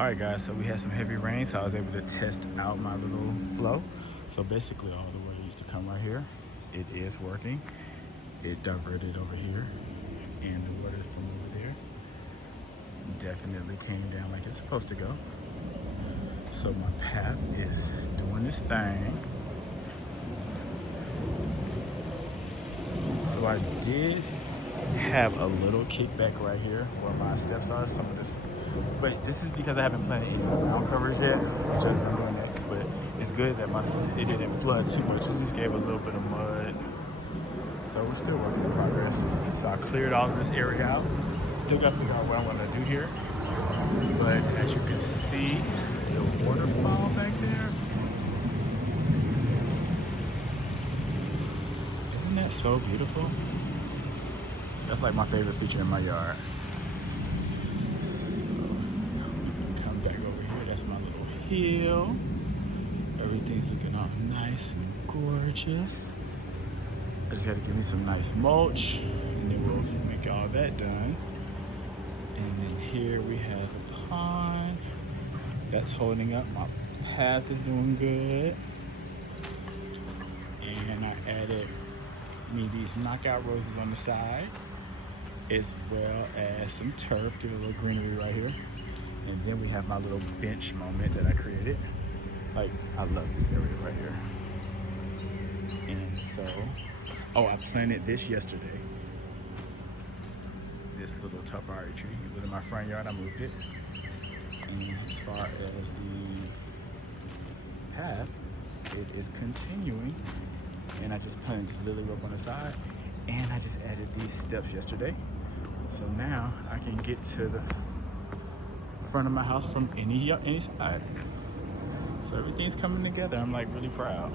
Alright guys, so we had some heavy rain, so I was able to test out my little flow. So basically all the water used to come right here. It is working. It diverted over here, and the water from over there definitely came down like it's supposed to go. So my path is doing this thing. So I did have a little kickback right here where my steps are, some of this, but this is because I haven't planted any ground covers yet, which I'm doing next. But it's good that it didn't flood too much. It just gave a little bit of mud, so we're still working in progress. So I cleared all of this area out. Still got to figure out what I'm going to do here, but as you can see, the waterfall back there, isn't that so beautiful? That's like my favorite feature in my yard. So, come back over here. That's my little hill. Everything's looking all nice and gorgeous. I just got to give me some nice mulch, and then we'll make all that done. And then here we have a pond that's holding up. My path is doing good. And I added me these knockout roses on the side, as well as some turf, get a little greenery right here. And then we have my little bench moment that I created. Like, I love this area right here. And so, oh, I planted this yesterday. This little topari tree. It was in my front yard, I moved it. And as far as the path, it is continuing. And I just planted this lily rope on the side. And I just added these steps yesterday. So now I can get to the front of my house from any side. So everything's coming together. I'm like really proud.